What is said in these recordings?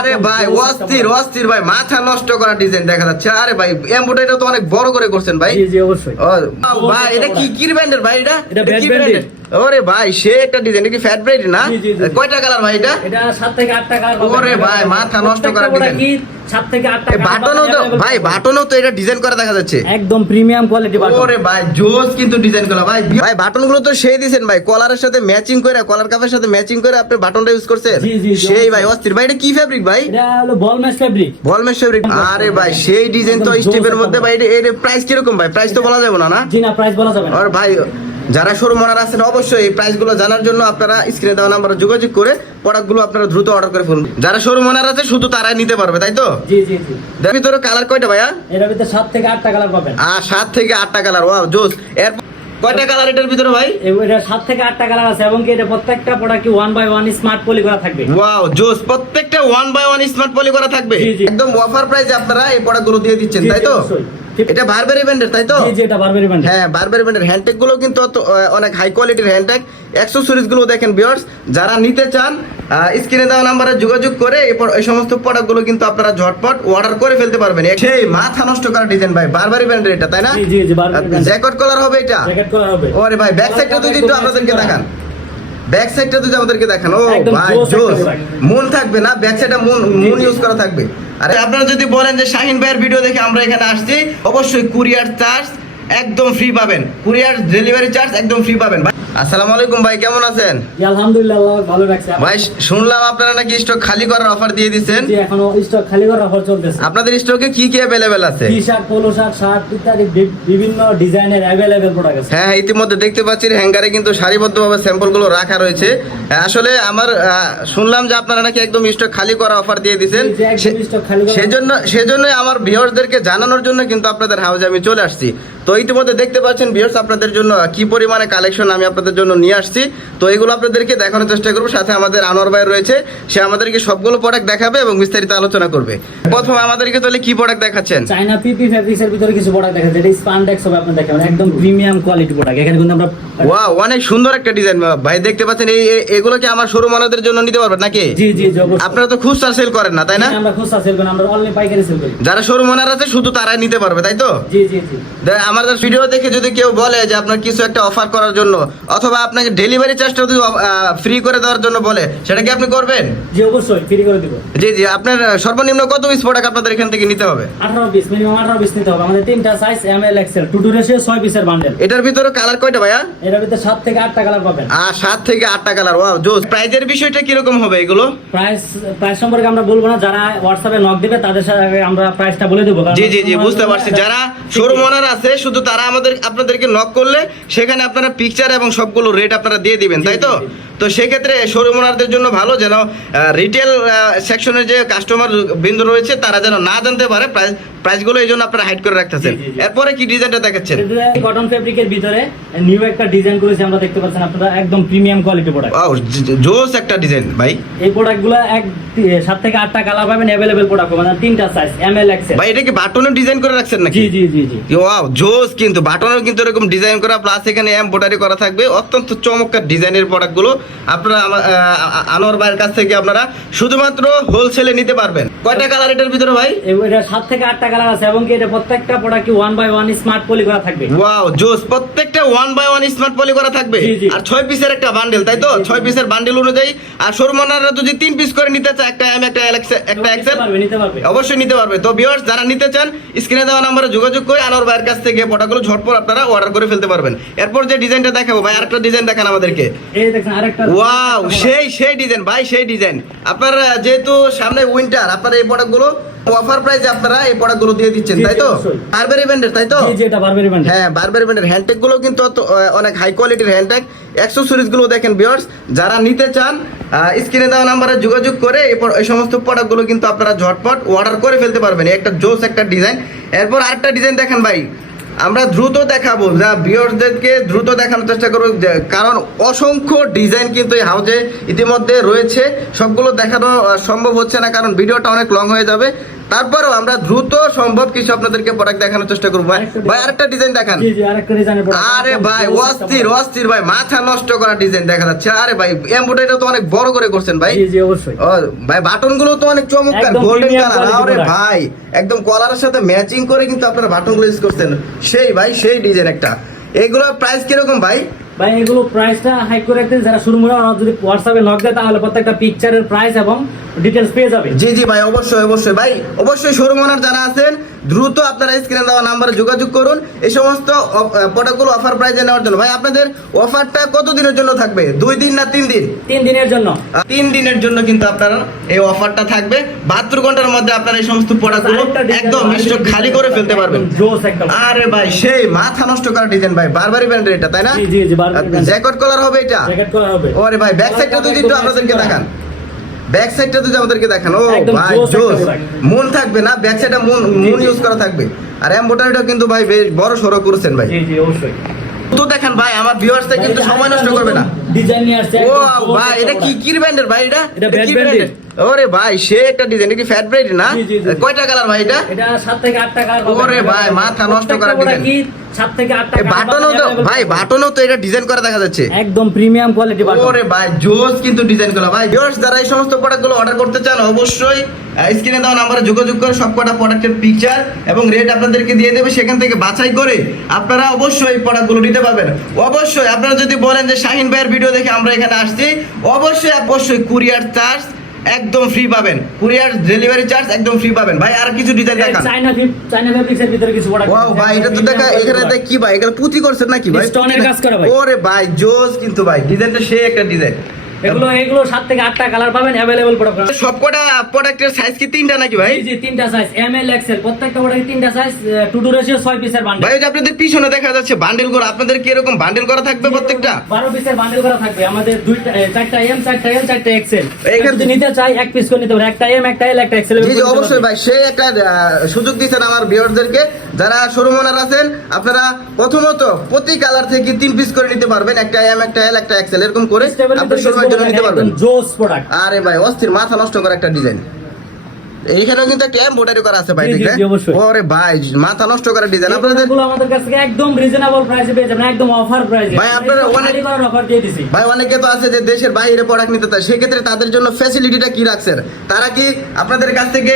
আরে ভাই অস্থির অস্থির ভাই, মাথা নষ্ট করা ডিজাইন দেখা যাচ্ছে। আরে ভাই এমব্রয়ডারিটা তো অনেক বড় করে করছেন ভাই। জি জি অবশ্যই। ও ভাই এটা কি ব্র্যান্ডের ভাই? এটা কি ব্যাট ব্র্যান্ডের। ওরে ভাই সে একটা ডিজাইন, এটা কি ফ্যাট ব্রাইড না? জি, জি, জি। কয়টা কালার ভাই এটা? এটা 7 থেকে 8টা কালার পাবেন। ওরে ভাই মাথা নষ্ট করা প্রত্যেকটা ডিজাইন। প্রোডাক্ট 7 থেকে 8টা এই বাটনও তো ভাই, বাটনও তো এটা ডিজাইন করা দেখা যাচ্ছে। একদম প্রিমিয়াম কোয়ালিটি বাটন। ওরে ভাই জোস কিন্তু ডিজাইন করা ভাই। ভাই বাটনগুলো তো সেই দিবেন ভাই, কলারের সাথে ম্যাচিং করে, কলার কাপের সাথে ম্যাচিং করে আপনি বাটনটা ইউজ করছেন। জি, জি, জি, সেই ভাই অস্থির ভাই। এটা কি ফেব্রিক ভাই? এটা হলো বল ম্যাশ ফেব্রিক। ভলমেশ ফেব্রিক। আরে ভাই সেই ডিজাইন তো একদম স্টেপের জোস মধ্যে একটা ভাই। এর প্রাইস কিরকম ভাই? প্রাইস তো বলা যাবে না না? জি না, প্রাইস বলা যাবে না। আর ভাই যারা শোরুম ওনার আছেন অবশ্যই এই প্রাইসগুলো জানার জন্য আপনারা স্ক্রিনে দেওয়া নাম্বারে যোগাযোগ করে প্রোডাক্টগুলো আপনারা দ্রুত অর্ডার করে ফেলুন। যারা শোরুম ওনার আছে শুধু তারাই নিতে পারবে, তাই তো? জি জি জি। এর ভিতরে কালার কয়টা ভাইয়া? এর ভিতরে 7 থেকে 8টা কালার পাবেন। 7 থেকে 8টা কালার। ওয়াও জোস। এর কয়টা কালার এটার ভিতরে ভাই? এটা 7 থেকে 8টা কালার আছে এবং কি এটা প্রত্যেকটা প্রোডাক্ট 1 বাই 1 স্মার্ট পলি করা থাকবে। ওয়াও জোস। প্রত্যেকটা 1 বাই 1 স্মার্ট পলি করা থাকবে। জি, জি। একদম অফার প্রাইসে আপনারা এই প্রোডাক্টগুলো দিয়ে দিচ্ছেন, জি, জি, তাই তো? অবশ্যই। এটা বারবেরি ব্র্যান্ডের, তাই তো? জি জি, এটা বারবেরি ব্র্যান্ড। হ্যাঁ বারবেরি ব্র্যান্ডের হ্যান্ডটেক গুলো কিন্তু অনেক হাই কোয়ালিটির হ্যান্ডটেক। অ্যাকসেসরিজ গুলো দেখেন ভিউয়ার্স, যারা নিতে চান স্ক্রিনে দেওয়া নাম্বারে যোগাযোগ করে এই সমস্ত প্রোডাক্ট গুলো কিন্তু আপনারা ঝটপট অর্ডার করে ফেলতে পারবেন। সেই মাথা নষ্ট করা ডিজাইন ভাই, বারবেরি ব্র্যান্ডের এটা, তাই না? জি জি জি, বারবেরি ব্র্যান্ড। জ্যাকেট কলার হবে এটা? জ্যাকেট করা হবে। ওরে ভাই ব্যাক সাইডটা যদি একটু আপনাদেরকে দেখান, ব্যাক সাইডটা যদি আমাদেরকে দেখান। ও একদম ভাই জোস একটা জোস। product। মন থাকবে না, ব্যাক সাইডে মন ইউজ করা থাকবে। আরে আপনারা যদি বলেন যে শাহিন ভাইয়ের ভিডিও দেখে আমরা এখানে আসছি, অবশ্যই কুরিয়ার চার্জ একদম ফ্রি পাবেন, কুরিয়ার ডেলিভারি চার্জ একদম ফ্রি পাবেন। ভাই আসসালামু আলাইকুম ভাই, কেমন আছেন? জি আলহামদুলিল্লাহ, আল্লাহ ভালো রাখছে। ভাই শুনলাম আপনারা নাকি স্টক খালি করার অফার দিয়ে দিচ্ছেন। জি এখনো স্টক খালি করার অফার চলতেছে। আপনাদের স্টকে কি কি अवेलेबल আছে? টি-শার্ট, পোলো শার্ট, শার্ট ইত্যাদি বিভিন্ন ডিজাইনের अवेलेबल প্রোডাক্ট আছে। হ্যাঁ ইতিমধ্যে দেখতে পাচ্ছি হ্যাঙ্গারে কিন্তু সারিবদ্ধভাবে স্যাম্পলগুলো রাখা রয়েছে। আসলে আমার শুনলাম যে আপনারা নাকি একদম স্টক খালি করা অফার দিয়ে দিচ্ছেন। জি, একদম স্টক খালি করা। সেজন্য আমার ভিউয়ারদেরকে জানানোর জন্য কিন্তু আপনাদের হাউজে আমি চলে আসছি। তো ইতিমধ্যে দেখতে পাচ্ছেন ভিউয়ার্স আপনাদের জন্য কি পরিমাণে কালেকশন আমি আপনাদের জন্য নিয়ে আসছি। তো এগুলো আপনাদেরকে দেখানোর চেষ্টা করবো। সাথে আমাদের আনোয়ার ভাই রয়েছে, সে আমাদেরকে সবগুলো প্রোডাক্ট দেখাবে এবং বিস্তারিত আলোচনা করবে। প্রথমে আমাদেরকে তাহলে কি প্রোডাক্ট দেখাচ্ছেন? চায়না পিপি ফেব্রিক্স এর ভিতরে কিছু প্রোডাক্ট দেখা যায়, এটা স্পান্ডেক্স হবে আপনাদের দেখাবেন, একদম প্রিমিয়াম কোয়ালিটি প্রোডাক্ট। এখানে কিন্তু আমরা ওয়াও অনেক সুন্দর একটা ডিজাইন ভাই, দেখতে পাচ্ছেন। এগুলো কি আমার শোরুম ওনাদের জন্য নিতে পারবেন নাকি? জি জি জি অবশ্যই। আপনারা তো খুচরা সেল করেন না, তাই না? আমরা খুচরা সেল করি, আমরা অনলাইন পাইকারি সেল করি। যারা শোরুম ওনার আছে শুধু তারাই নিতে পারবে, তাই তো? জি জি জি। আমাদের ভিডিও দেখে যদি কেউ বলে যে আপনার কিছু একটা অফার করার জন্য অথবা আপনাকে ডেলিভারি চার্জটা যদি ফ্রি করে দেওয়ার জন্য বলে, সেটা কি আপনি করবেন? জি অবশ্যই ফ্রি করে দিব। জি জি। আপনার সর্বনিম্ন কত পিস প্রোডাক্ট আপনাদের এখান থেকে নিতে হবে? 18 পিস, মিনিমাম 18 পিস নিতে হবে। আমাদের তিনটা size, M L XL, 2 two ratio 6 পিসের বান্ডেল। এটার ভিতরে কালার কয়টা ভাইয়া? এর ভিতরে 7 থেকে 8টা কালার পাবেন। 7 থেকে 8টা কালার। ওয়াও জোস। প্রাইজের বিষয়টা কিরকম হবে এগুলো? প্রাইস সম্পর্কে আমরা বলবো না, যারা হোয়াটসঅ্যাপে নক দিবে তাদের সাথে আমরা প্রাইসটা বলে দেবো। জি জি জি বুঝতে পারছি। যারা শোরুম ওনার আছে শুধু তারা আপনাদেরকে নক করলে সেখানে আপনারা পিকচার এবং সবগুলো রেট আপনারা দিয়ে দিবেন, তাই তো? তো সেক্ষেত্রে শোরুম ওনারদের জন্য ভালো, যেন রিটেল সেকশনের যে কাস্টমার বৃন্দ রয়েছে তারা যেন না জানতে পারে প্রাইসগুলো, এই জন্য আপনারা হাইড করে রাখতেছেন। এরপরে কি ডিজাইনটা দেখাচ্ছেন? কটন ফেব্রিকের ভিতরে নিউ একটা ডিজাইন করেছি আমরা, দেখতে পাচ্ছেন আপনারা, একদম প্রিমিয়াম কোয়ালিটি প্রোডাক্ট। ওয়াও জোস একটা ডিজাইন ভাই। এই প্রোডাক্টগুলো 7 থেকে 8টা কালার পাবেন, अवेलेबल প্রোডাক্ট মানে তিনটা সাইজ, এম এল এক্সেল। ভাই এটা কি বাটনের ডিজাইন করে রাখছেন নাকি? জি জি জি জি। ওয়াও জোস। কিন্তু বাটনের কিন্তু এরকম ডিজাইন করা, প্লাস এখানে এমব্রয়ডারি করা থাকবে। অত্যন্ত চমৎকার ডিজাইনের প্রোডাক্টগুলো আপনারা আনোয়ার ভাইয়ের কাছ থেকে আপনারা শুধুমাত্র হোলসেলে নিতে পারবেন। কয়টা কালার এটার ভিতরে ভাই? এটা 7 থেকে 8টা কালার আছে এবং কি এটা প্রত্যেকটা প্রোডাক্ট 1 বাই 1 স্মার্ট পলি করা থাকবে। ওয়াও জোস। প্রত্যেকটা 1 বাই 1 স্মার্ট পলি করা থাকবে। জি, জি। আর 6 পিসের একটা বান্ডেল, তাই তো? 6 পিসের বান্ডেল অনুযায়ী। আর শোরুম ওনাররা যদি 3 পিস করে নিতে চায়, একটা এম একটা এক্সেল, নিতে পারবে। অবশ্যই নিতে পারবে। তো ভিউয়ার্স যারা নিতে চান স্ক্রিনে দেওয়া নম্বরে যোগাযোগ করে আনোয়ার ভাইয়ের কাছ থেকে প্রোডাক্টগুলো ঝটপট আপনারা অর্ডার করে ফেলতে পারবেন। এরপর যে ডিজাইনটা দেখাবো ভাই, আরেকটা ডিজাইন দেখান আমাদেরকে। এই দেখেন আরেকটা। ওয়াও সেই ডিজাইন ভাই, সেই ডিজাইন। আপনার যেহেতু সামনে উইন্টার, আপনারা এই প্রোডাক্টগুলো অফার প্রাইসে আপনারা এই প্রোডাক্টগুলো দিয়ে দিচ্ছেন, তাই তো? বারবেরি ব্র্যান্ডের, তাই তো? জি জি, এটা বারবেরি ব্র্যান্ড। হ্যাঁ বারবেরি ব্র্যান্ডের হ্যান্ডটেক গুলো কিন্তু অনেক হাই কোয়ালিটির হ্যান্ডটেক। অ্যাকসেসরিজ গুলো দেখেন ভিউয়ার্স, যারা নিতে চান স্ক্রিনে দেওয়া নাম্বারে যোগাযোগ করে এই সমস্ত প্রোডাক্টগুলো কিন্তু আপনারা ঝটপট অর্ডার করে ফেলতে পারবেন। একটা জোস একটা ডিজাইন। এরপর আরেকটা ডিজাইন দেখেন ভাই, আমরা দ্রুত দেখাবো, যা ভিউয়ারদেরকে দ্রুত দেখানোর চেষ্টা করবো, কারণ অসংখ্য ডিজাইন কিন্তু এই হাউজে ইতিমধ্যে রয়েছে। সবগুলো দেখানো সম্ভব হচ্ছে না, কারণ ভিডিওটা অনেক লং হয়ে যাবে। তারপরেও আমরা দ্রুত সম্ভব কিছু আপনাদেরকে প্রোডাক্ট দেখানোর চেষ্টা করবো। ভাই আরেকটা ডিজাইন দেখান। জি জি, আরেকটা ডিজাইনের প্রোডাক্ট। আরে ভাই অস্থির অস্থির ভাই, মাথা নষ্ট করা ডিজাইন দেখা যাচ্ছে। আরে ভাই এমব্রয়ডারি তো অনেক বড় করে করছেন ভাই। জি জি, অবশ্যই। ও ভাই বাটন গুলো তো অনেক চমৎকার, একদম গোল্ডেন premium কালার। quality আরে product। ভাই একদম কলারের সাথে ম্যাচিং করে কিন্তু আপনারা বাটন গুলো ইউজ করছেন। সেই ভাই সেই ডিজাইন একটা। এগুলোর প্রাইস কিরকম ভাই? ভাই এগুলো প্রাইসটা হাই করে রাখতে, যারা শুরু করে যদি হোয়াটসঅ্যাপে নক দেয় তাহলে প্রত্যেকটা পিকচারের প্রাইস এবং ডিটেলস পেয়ে যাবে। জি জি ভাই, অবশ্যই অবশ্যই ভাই, অবশ্যই শোরুম ওনার যারা আছেন দ্রুত আপনারা স্ক্রিনে দেওয়া নাম্বারে যোগাযোগ করুন এই সমস্ত প্রোডাক্টগুলো অফার প্রাইসে নেওয়ার জন্য। ভাই আপনাদের অফারটা কত দিনের জন্য থাকবে? 2 দিন না 3 দিন? 3 দিনের জন্য। 3 দিনের জন্য কিন্তু আপনারা এই অফারটা থাকবে। 72 ঘন্টার মধ্যে আপনারা এই সমস্ত প্রোডাক্টগুলো একদম স্টক খালি করে ফেলতে পারবেন। জোস একদম। আরে ভাই সেই মাথা নষ্ট করা ডিজাইন ভাই, বারবারি ব্র্যান্ডের এটা, তাই না? জি জি জি, বারবারি brand। জ্যাকেট কলার হবে এটা? জ্যাকেট করা হবে। ওরে ভাই ব্যাক সাইডটা যদি একটু আপনাদেরকে দেখান, ব্যাক সাইডটা যদি আমাদেরকে দেখান। ও একদম ভাই জোস জোস, একটা product। মন থাকবে না, ব্যাক সাইডে মন ইউজ করা থাকবে। আর এমব্রয়ডারিটাও কিন্তু ভাই বেশ বড় সরো করেছেন ভাই। জি জি, অবশ্যই। তো দেখেন ভাই, আমার ভিউয়ার্সরা কিন্তু সময় নষ্ট করবে না। ডিজাইন নিয়ে আসছে। ও ভাই এটা কি ব্র্যান্ডের ভাই? এটা এটা কি Bad ব্র্যান্ডের? ওরে ভাই সে একটা ডিজাইন, কি ফ্যাট ব্রাইড না? জি, জি, জি। কয়টা কালার ভাই এটা? এটা 7 থেকে 8 টাকা। ওরে ভাই, মাথা নষ্ট করা ডিজাইন। কি 7 থেকে 8 এই টাকা। বাটনও তো ভাই, বাটনও তো এটা ডিজাইন করা দেখা যাচ্ছে। একদম প্রিমিয়াম কোয়ালিটি বাটন। ওরে ভাই জোস কিন্তু ডিজাইন গুলো ভাই। ভিউয়ার্স যারা এই সমস্ত প্রোডাক্টগুলো অর্ডার করতে চান অবশ্যই স্ক্রিনে দেওয়া নাম্বারে যোগাযোগ করে সবকটা প্রোডাক্টের পিকচার এবং রেট আপনাদেরকে দিয়ে দেবে। সেখান থেকে বাছাই করে আপনারা অবশ্যই এই প্রোডাক্টগুলো নিতে পারবেন। অবশ্যই আপনারা যদি বলেন যে শাহিন ভাইয়ের ভিডিও দেখে আমরা এখানে আসছি, অবশ্যই কুরিয়ার চার্জ একদম ফ্রি পাবেন, কুরিয়ার ডেলিভারি চার্জ একদম ফ্রি পাবেন। ভাই আর কিছু ডিজাইন দেখান। চায়না ফেব্রিক্সের ভিতরে কিছু প্রোডাক্ট। ওয়াও ভাই এটা তো দেখা, এখানে দেখ কি ভাই, এগুলো পুঁতি করছেন নাকি ভাই? স্টোনের কাজ করা ভাই। ওরে ভাই জোস কিন্তু ভাই, ডিজাইনটা সেই একটা ডিজাইন। এগুলো 7 থেকে 8টা কালার পাবেন, अवेलेबल প্রোডাক্ট। সবকটা প্রোডাক্টের সাইজ কি 3টা নাকি ভাই? জি জি, 3টা সাইজ, এম এল এক্সেল, প্রত্যেকটা প্রোডাক্টে 3টা সাইজ, 2 রেশিও 6 পিসের বান্ডেল। ভাই ওই যে আপনাদের পিছনে দেখা যাচ্ছে বান্ডেল করা, আপনাদের কি এরকম বান্ডেল করা থাকবে প্রত্যেকটা? 12 পিসের বান্ডেল করা থাকবে আমাদের, 4টা এম, 4টা এল, 4টা এক্সেল। এইখানে যদি নিতে চাই এক পিস করে নিতে পারেন, একটা এম, একটা এল, একটা এক্সেল। জি জি অবশ্যই ভাই, সেই একটা সুযোগ দিয়েছেন আমার ভিউয়ারদেরকে। যারা শোরুম ওনার আছেন আপনারা প্রথমত প্রতি কালার থেকে 3 পিস করে নিতে পারবেন, একটা এম, একটা এল, একটা এক্সেল, এরকম করে আপনি শোরুমের জন্য নিতে পারবেন। জোস প্রোডাক্ট। আরে ভাই অস্থির, মাথা নষ্ট করা একটা ডিজাইন। এইখানেও কিন্তু একটা এমব্রয়ডারি করা আছে ভাই, জি, জি, দেখেন। জি, অবশ্যই। ওরে ভাই মাথা নষ্ট করা ডিজাইন আপনাদের। এগুলো আমাদের কাছ থেকে একদম রিজনেবল প্রাইসে পেয়ে যাবেন, একদম অফার প্রাইসে। ভাই, আপনারা অনেক- অফার দিয়ে দিছি। ভাই অনেকে তো আছে যে দেশের বাইরে প্রোডাক্ট নিতে চায়, সেক্ষেত্রে তাদের জন্য ফ্যাসিলিটিটা কি রাখছেন? তারা কি আপনাদের কাছ থেকে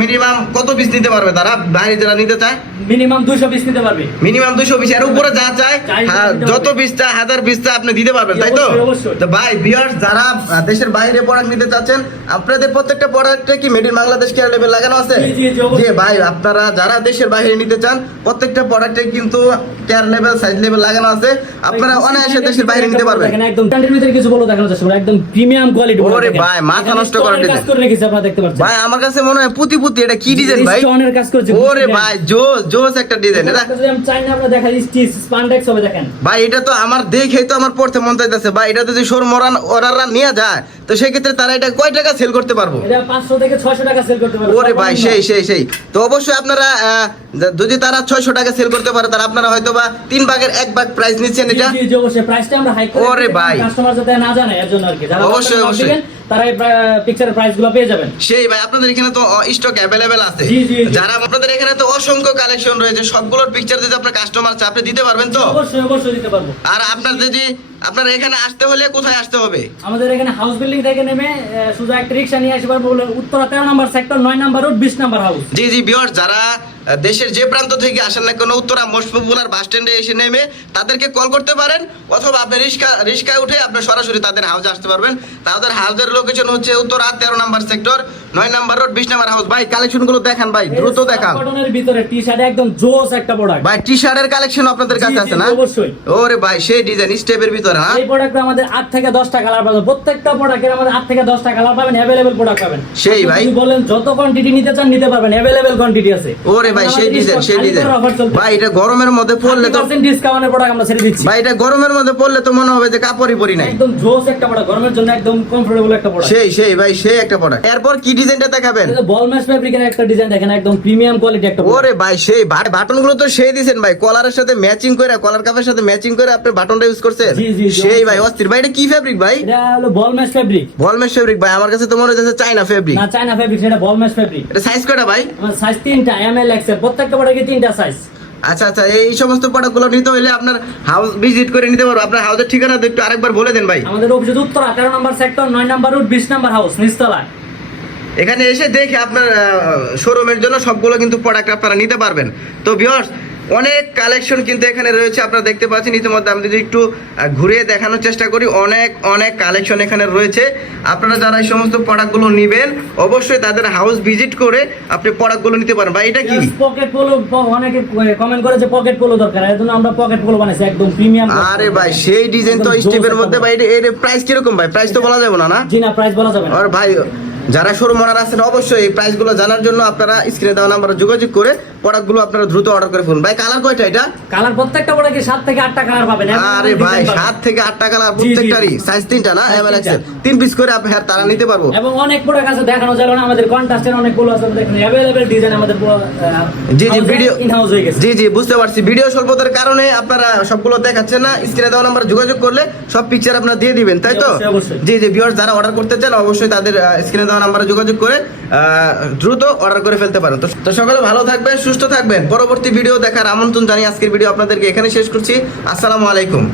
মিনিমাম কত পিস নিতে পারবে? তারা বাইরে যারা নিতে চায় মিনিমাম 200 পিস নিতে পারবে। মিনিমাম 200 পিস, এর উপরে যা চায় চাই হ্যাঁ, দিতে যত পারবে। পিস চায় 1000 পিস চায় আপনি দিতে পারবেন, তাই তো? অবশ্যই, অবশ্যই। তো ভাই ভিউয়ার্স যারা দেশের বাইরে প্রোডাক্ট নিতে চাচ্ছেন, আপনাদের প্রত্যেকটা প্রোডাক্টে কি made in Bangladesh care level লাগানো আছে? জি, জি, জি, অবশ্যই। জি ভাই, আপনারা যারা দেশের বাইরে নিতে চান প্রত্যেকটা প্রোডাক্টে কিন্তু কেয়ার লেভেল, সাইজ লেভেল লাগানো আছে। আপনারা অনায়াসে দেশের বাইরে নিতে পারবেন। দেখেন একদম ব্র্যান্ডের ভিতরে কিছু বলো দেখানো যাচ্ছে, একদম প্রিমিয়াম কোয়ালিটি। ওরে ভাই, মাথা নষ্ট করা কাজ ডিজাইন। করে রেখেছে, আপনারা দেখতে পাচ্ছেন। ভাই আমার কাছে মনে হয় পুতি এটা কি ডিজাইন ভাই? স্টোনের কাজ করেছে। ওরে ভাই জোস জোস একটা ডিজাইন এটা। যদি আমি চাই না আমরা দেখাই, স্টিচ স্পান্ডেক্স হবে, দেখেন। ভাই এটা তো আমার দেখেই তো আমার পড়তে মন চাইতেছে ভাই। এটা যদি শোরুম অর্ডাররা নিয়ে যায় তো সেক্ষেত্রে তারা এটা কয় টাকা সেল করতে পারবো? এটা 500 থেকে 600 টাকা সেল করতে পারবে। ওরে ভাই সেই তো অবশ্যই আপনারা যদি তারা 600 টাকা সেল করতে পারে, তারা আপনারা হয়তো বা 3 ভাগের 1 ভাগ প্রাইস নিচ্ছেন এটা। জি জি, অবশ্যই প্রাইসটা আমরা হাই করে ওরে ভাই। কাস্টমার যাতে না জানে এর জন্য আর কি। যারা অবশ্যই, আপনারা অবশ্যই। দিবেন, তারা এই পিকচারের প্রাইসগুলো পেয়ে যাবেন। সেই ভাই আপনাদের এখানে তো স্টক অ্যাভেলেবেল আছে। জি, জি, জি। যারা আপনাদের এখানে তো অসংখ্য কালেকশন রয়েছে, সবগুলোর পিকচার যদি আপনার কাস্টমার চায় আপনি দিতে পারবেন তো? অবশ্যই দিতে পারবো। আর আপনার এখানে আসতে হলে কোথায় আসতে হবে? আমাদের এখানে হাউস বিল্ডিং থেকে নেমে সোজা একটা রিকশা নিয়ে আসবে, বলে উত্তরা 13 নম্বর সেক্টর, 9 নম্বর রোড, 20 নম্বর হাউস। জি জি ভিউয়ার্স, যারা দেশের যে প্রান্ত থেকে আসেন না কোনো, উত্তরা মোস্ট পপুলার বাস স্ট্যান্ডে এসে নেমে তাদেরকে কল করতে পারেন, অথবা আপনি রিস্কায় উঠে আপনি সরাসরি তাদের হাউসে আসতে পারবেন। তাদের হাউসের লোকেশন হচ্ছে উত্তরা 13 নম্বর সেক্টর, 9 নম্বর রোড, 20 নম্বর হাউস। ভাই কালেকশন গুলো দেখান ভাই, দ্রুত দেখান। কটনের ভিতরে টি-শার্ট একদম জোস একটা প্রোডাক্ট। ভাই টি শার্টের কালেকশন আপনাদের কাছে জি, আছে জি, না? অবশ্যই। ওরে ভাই সেই ডিজাইন স্টেপের ভিতরে করে না? এই প্রোডাক্টে আমাদের 8 থেকে 10টা কালার পাবেন, প্রত্যেকটা প্রোডাক্টের আমাদের 8 থেকে 10টা কালার পাবেন, अवेलेबल প্রোডাক্ট পাবেন। সেই ভাই। আপনি বলেন যত কোয়ান্টিটি নিতে চান নিতে পারবেন, अवेलेबल কোয়ান্টিটি আছে। ওরে ভাই সেই ডিজাইন ভাই, এটা গরমের মধ্যে পড়লে তো 30% ডিসকাউন্টের প্রোডাক্ট আমরা ছেড়ে দিচ্ছি ভাই, এটা গরমের মধ্যে পড়লে তো মনে হবে যে কাপড়ই পরি নাই। একদম জোস একটা প্রোডাক্ট, গরমের জন্য একদম কমফোর্টেবল একটা প্রোডাক্ট। সেই ভাই সেই একটা প্রোডাক্ট। এরপর কি ডিজাইনটা দেখাবেন? বল ম্যাশ ফেব্রিকের একটা ডিজাইন দেখেন, একদম প্রিমিয়াম কোয়ালিটি একটা product। ওরে ভাই সেই বাটন গুলো তো সেই দিয়েছেন ভাই, কলারের সাথে ম্যাচিং করে, কলার কাপের সাথে ম্যাচিং করে আপনি বাটনটা ইউজ করছেন। জি, জি, জি, সেই ভাই অস্থির ভাই। এটা কি ফেব্রিক ভাই? এটা হলো বল ম্যাশ ফেব্রিক। ভলমেশ ফেব্রিক ভাই, আমার কাছে তো মনে হচ্ছে চাইনা ফেব্রিক। না, চায়না ফেব্রিক, সেটা বল ম্যাশ ফেব্রিক। এটা সাইজ কয়টা ভাই? আমার সাইজ 3টা, এমএল এক্সেল, প্রত্যেকটা প্রোডাক্টে 3টা সাইজ। আচ্ছা, এই সমস্ত প্রোডাক্ট গুলো নিতে হলে আপনার হাউস ভিজিট করে নিতে পারবো। আপনার হাউসের ঠিকানা তো একটু আরেকবার বলে দেন ভাই। আমাদের অফিস উত্তরা 13 নম্বর সেক্টর, 9 নম্বর রোড, 20 নম্বর হাউস, নিচতলায়। এখানে এসে দেখে আপনার শোরুমের জন্য সবগুলো কিন্তু প্রোডাক্ট আপনারা নিতে পারবেন। তো ভিউয়ার্স, অনেক কালেকশন কিন্তু এখানে রয়েছে, আপনারা দেখতে পাচ্ছেন। ইতিমধ্যে আমি যদি একটু ঘুরিয়ে দেখানোর চেষ্টা করি, অনেক কালেকশন এখানে রয়েছে। আপনারা যারা এই সমস্ত প্রোডাক্টগুলো নেবেন অবশ্যই তাদের হাউস ভিজিট করে আপনি প্রোডাক্টগুলো নিতে পারেন। ভাই এটা কি? পকেট পোলো, অনেকে কমেন্ট করে যে পকেট পোলো দরকার, এর জন্য আমরা পকেট পোলো বানাইছি, একদম প্রিমিয়াম। আরে ভাই সেই ডিজাইন তো স্টিপের মধ্যে ভাই। এর প্রাইস কিরকম ভাই? প্রাইস তো বলা যাবে না? জি না, প্রাইস বলা যাবে না। আর ভাই যারা শোরুম ওনার আছেন অবশ্যই এই প্রাইসগুলো জানার জন্য আপনারা স্ক্রিনে দেওয়া নাম্বারে যোগাযোগ করে প্রোডাক্টগুলো আপনারা দ্রুত অর্ডার করে ফেলুন। ভাই কালার কয়টা এটা? কালার প্রত্যেকটা প্রোডাক্টে 7 থেকে 8টা কালার পাবেন। আরে ভাই 7 থেকে 8টা কালার প্রত্যেকটারই, সাইজ 3টা না? এমএল এক্সেল 3 পিস করে আপনি তারা নিতে পারবো। এবং অনেক প্রোডাক্ট আছে দেখানো যাবে না, আমাদের কন্ট্রাস্টের অনেকগুলো আছে, দেখেন अवेलेबल ডিজাইন আমাদের জি ভিডিও ইন হাউস হয়ে গেছে। জি বুঝতে পারছি। ভিডিও স্বল্পতার কারণে আপনারা সবগুলো দেখাচ্ছেন না। স্ক্রিনে দেওয়া নাম্বারে যোগাযোগ করলে সব পিকচার আপনারা দিয়ে দিবেন, তাই তো? অবশ্যই। জি ভিউয়ার্স, যারা অর্ডার করতে চান অবশ্যই তাদের স্ক্রিনে দেওয়া নাম্বারে যোগাযোগ করে দ্রুত অর্ডার করে ফেলতে পারেন। তো সকলে ভালো থাকবেন, সুস্থ থাকবেন। পরবর্তী ভিডিও দেখার আমন্ত্রণ জানিয়ে আজকের ভিডিও আপনাদেরকে এখানে শেষ করছি। আসসালামু আলাইকুম।